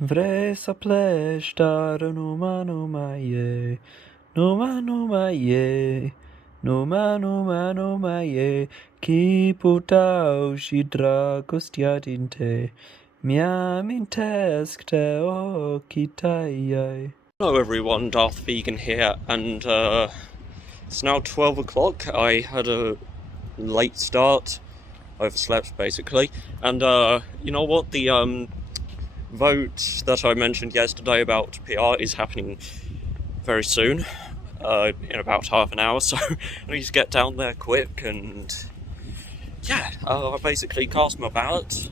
Vre sa pleshtar numa ye, numa ye, numa ye, ki putau shi dragostiadinte, miam inteskte o kitaye. Hello everyone, Darth Vegan here, and it's now 12 o'clock. I had a late start, overslept basically, and you know what, the vote that I mentioned yesterday about PR is happening very soon, in about half an hour, so I need to get down there quick, and yeah, I basically cast my ballot,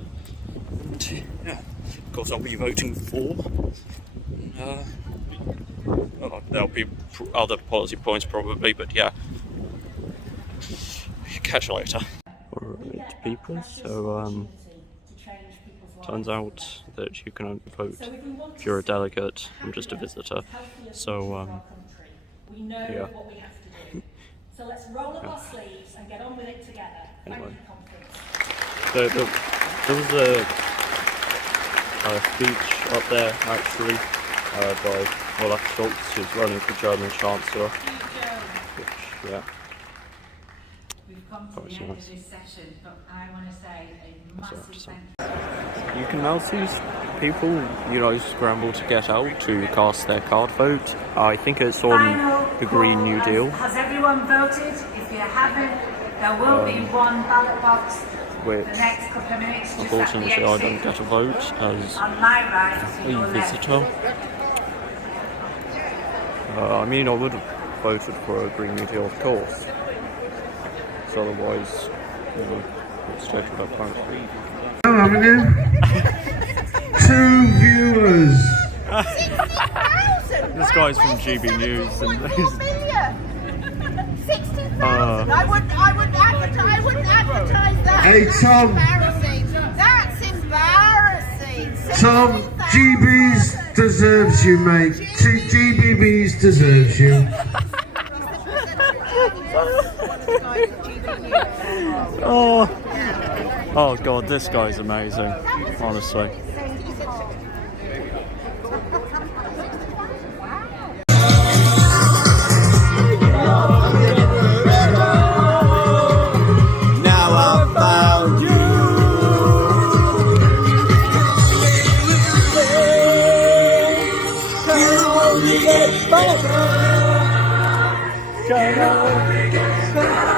and yeah, of course I'll be voting for, there'll be other policy points probably, but yeah, catch you later. Alright people, so turns out that you can only vote if you're a delegate. I'm just a visitor, so yeah. So let's roll up our sleeves and get on with it together. Anyway, there was a speech up there actually by Olaf Scholz, who's running for German Chancellor. Which, yeah. We've come to the end of this session, but I want to say a massive thank you. You can now see people, scramble to get out to cast their card vote. I think it's on the Green New Deal. Has everyone voted? If you haven't, there will be one ballot box for the next couple of minutes. Unfortunately, I don't get a vote as on my right, a visitor. I would have voted for a Green New Deal, of course. So otherwise, it's taken up time. Hello, haven't you? 2 viewers. 60,000! This guy's from GB News. And 60,000! I wouldn't advertise that. Hey, Tom. That's embarrassing. Tom, GB's deserves you, mate. GBB's deserves you. Oh god, this guy's amazing, honestly. Now I found you. Can only get better. Can only get better.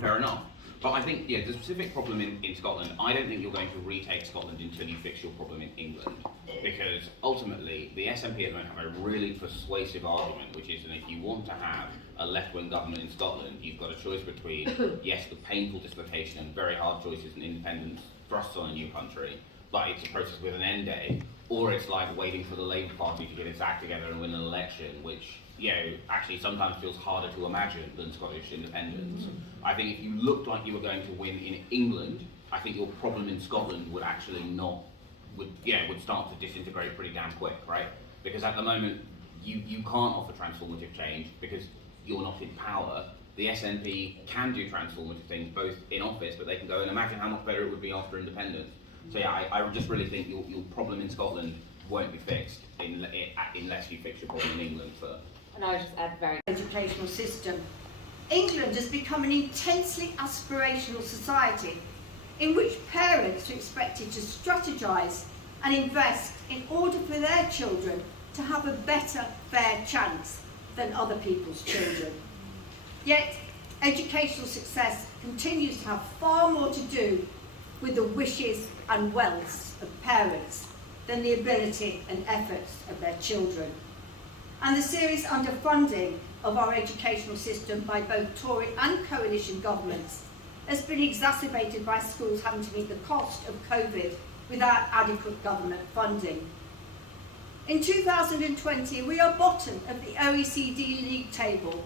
Fair enough. But I think, the specific problem in Scotland, I don't think you're going to retake Scotland until you fix your problem in England. Because ultimately, the SNP at the moment have a really persuasive argument, which is that if you want to have a left-wing government in Scotland, you've got a choice between, yes, the painful dislocation and very hard choices and independence thrust on a new country, but it's a process with an end date, or it's like waiting for the Labour Party to get its act together and win an election, which, actually sometimes feels harder to imagine than Scottish independence. I think if you looked like you were going to win in England, I think your problem in Scotland would actually would start to disintegrate pretty damn quick, right? Because at the moment, you can't offer transformative change because you're not in power. The SNP can do transformative things both in office, but they can go and imagine how much better it would be after independence. So yeah, I just really think your problem in Scotland won't be fixed unless you fix your problem in England first. And I would just add very educational system. England has become an intensely aspirational society in which parents are expected to strategise and invest in order for their children to have a better, fair chance than other people's children. Yet, educational success continues to have far more to do with the wishes and wealth of parents than the ability and efforts of their children. And the serious underfunding of our educational system by both Tory and coalition governments has been exacerbated by schools having to meet the cost of COVID without adequate government funding. In 2020, we are bottom of the OECD league table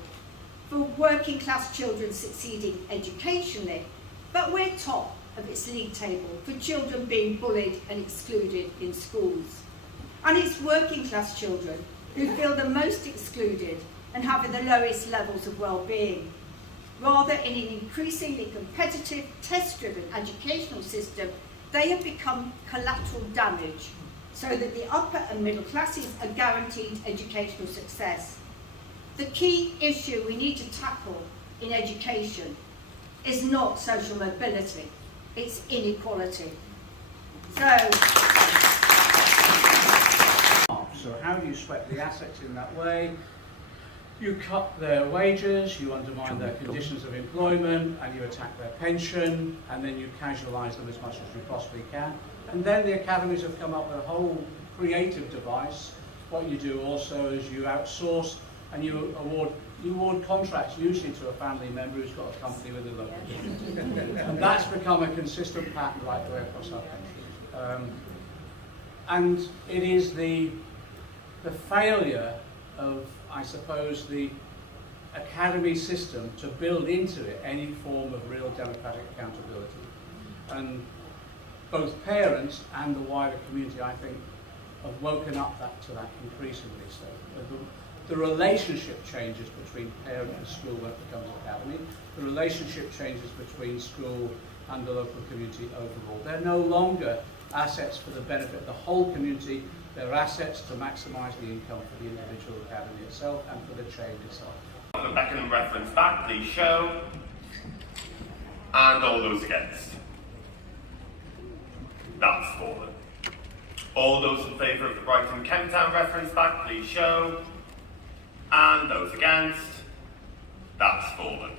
for working class children succeeding educationally, but we're top of its league table for children being bullied and excluded in schools. And it's working class children who feel the most excluded and having the lowest levels of well-being. Rather, in an increasingly competitive, test-driven educational system, they have become collateral damage, so that the upper and middle classes are guaranteed educational success. The key issue we need to tackle in education is not social mobility, it's inequality. So how do you sweat the assets in that way? You cut their wages, you undermine their conditions of employment, and you attack their pension, and then you casualise them as much as you possibly can. And then the academies have come up with a whole creative device. What you do also is you outsource and you award contracts, usually to a family member who's got a company with a local. And that's become a consistent pattern right the way across our country. And it is the failure of, I suppose, the academy system to build into it any form of real democratic accountability. And both parents and the wider community, I think, have woken up to that increasingly. So the relationship changes between parent and school when it becomes academy. The relationship changes between school and the local community overall. They're no longer assets for the benefit of the whole community. They're assets to maximise the income for the individual academy itself and for the chain itself. The Beckenham reference back, please show. And all those against. That's fallen. All those in favour of the Brighton Kemptown reference back, please show. And those against. That's fallen.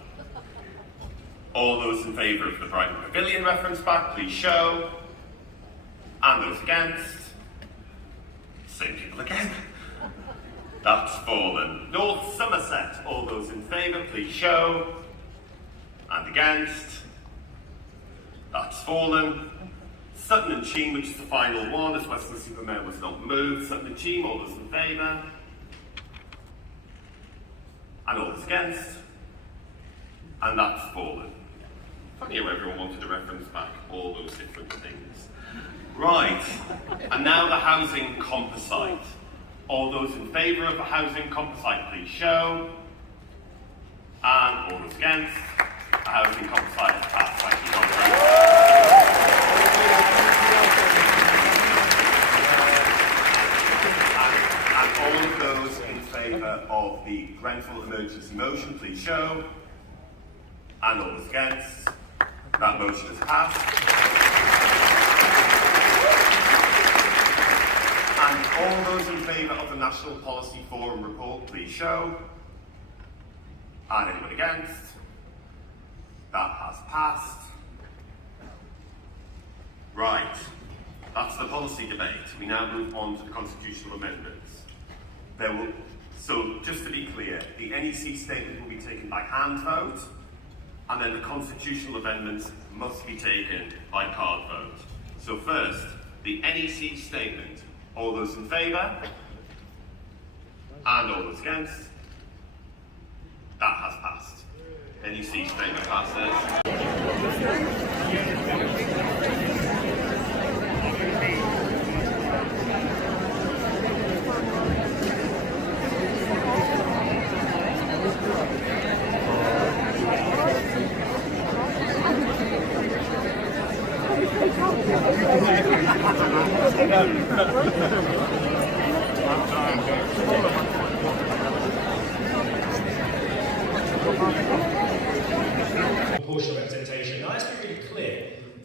All those in favour of the Brighton Pavilion reference back, please show. And those against. Same people again. That's fallen. North Somerset, all those in favour, please show. And against. That's fallen. Sutton and Cheam, which is the final one, as Westminster-super-Mare was not moved. Sutton and Cheam, all those in favour. And all those against. And that's fallen. Funny how everyone wanted to reference back all those different things. Right, and now the housing composite. All those in favour of the housing composite, please show. And all those against. The housing composite is passed. Thank you, and all of those in favour of the Grenfell emergency motion, please show. And all those against. That motion is passed. And all those in favour of the National Policy Forum report, please show. And anyone against? That has passed. Right, that's the policy debate. We now move on to the constitutional amendments. So just to be clear, the NEC statement will be taken by hand vote, and then the constitutional amendments must be taken by card vote. So first, the NEC statement. All those in favour? And all those against? That has passed. NEC statement passes. Proportional representation. Now let's be really clear.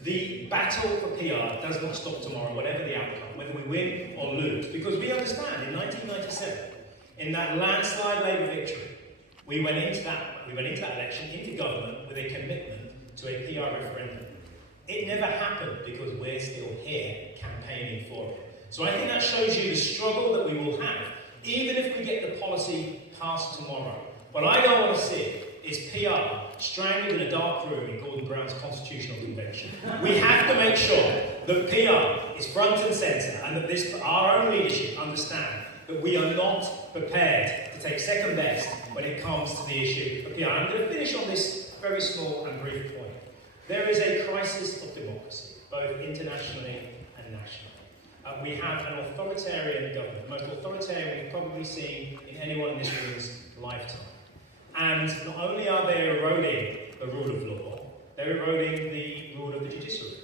The battle for PR does not stop tomorrow, whatever the outcome, whether we win or lose, because we understand in 1997, in that landslide Labour victory, we went into that election, into government, with a commitment to a PR referendum. It never happened because we're still here campaigning for it. So I think that shows you the struggle that we will have, even if we get the policy passed tomorrow. What I don't want to see is PR strangled in a dark room in Gordon Brown's Constitutional Convention. We have to make sure that PR is front and centre, and that our own leadership understand that we are not prepared to take second best when it comes to the issue of PR. I'm going to finish on this very small and brief point. There is a crisis of democracy, both internationally and nationally. We have an authoritarian government, the most authoritarian we've probably seen in anyone in this room's lifetime. And not only are they eroding the rule of law, they're eroding the rule of the judiciary.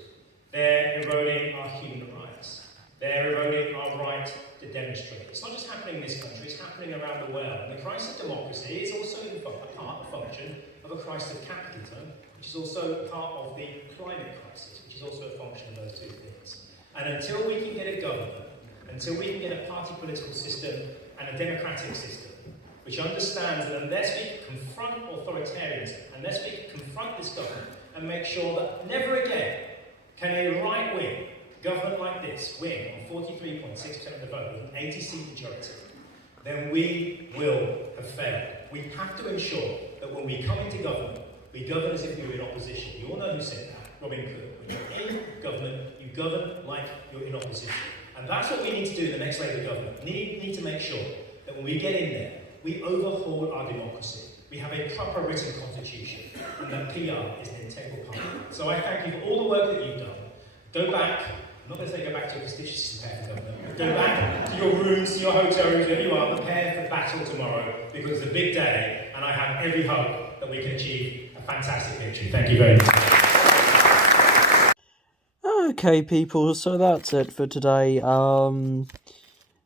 They're eroding our human rights. They're eroding our right to demonstrate. It's not just happening in this country, it's happening around the world. And the crisis of democracy is also a function of a crisis of capitalism, which is also part of the climate crisis, which is also a function of those two things. And until we can get a government, until we can get a party political system and a democratic system, which understands that unless we confront authoritarianism, unless we confront this government and make sure that never again can a right-wing government like this win on 43.6% of the vote with an 80-seat majority, then we will have failed. We have to ensure that when we come into government, we govern as if we were in opposition. You all know who said that, Robin Cook. When you're in government, you govern like you're in opposition. And that's what we need to do in the next Labour government. We need to make sure that when we get in there, we overhaul our democracy. We have a proper written constitution, and that PR is an integral part of it. So I thank you for all the work that you've done. Go back, I'm not going to say go back to your prestigious prepare for government, but go back to your rooms, to your hotel rooms, wherever you are, prepare for battle tomorrow, because it's a big day, and I have every hope that we can achieve a fantastic victory. Thank you very much. Okay, people, so that's it for today.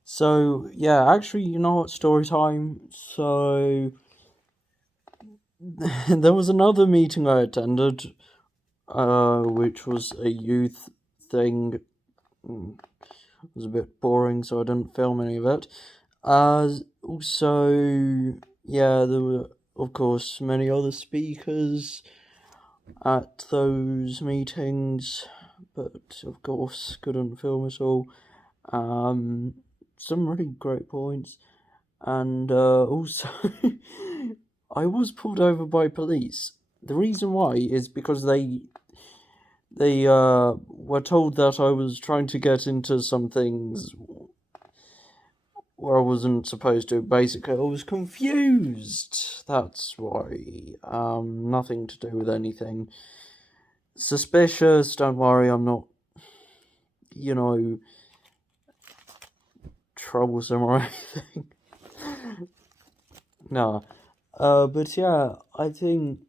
So, yeah, actually, you know what, story time. So, there was another meeting I attended, which was a youth thing. It was a bit boring, so I didn't film any of it. Also, yeah, there were, of course, many other speakers at those meetings, but, of course, couldn't film it all. Some really great points, and also I was pulled over by police. The reason why is because they were told that I was trying to get into some things where I wasn't supposed to. Basically, I was confused. That's why. Nothing to do with anything suspicious. Don't worry, I'm not, you know, troublesome or anything. No. But yeah, I think,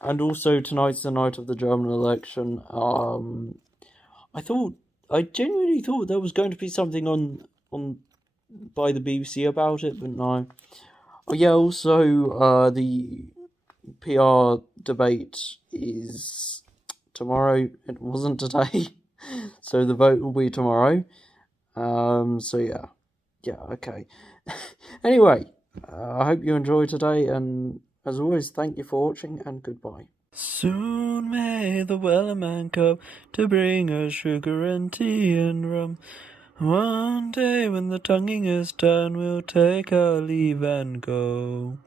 and also tonight's the night of the German election. I genuinely thought there was going to be something on by the BBC about it, but no. Oh yeah, also, the PR debate is tomorrow. It wasn't today, so the vote will be tomorrow. So yeah. Yeah, okay. Anyway, I hope you enjoyed today, and as always, thank you for watching, and goodbye. Soon may the wellerman come to bring us sugar and tea and rum. One day when the tonguing is done, we'll take our leave and go.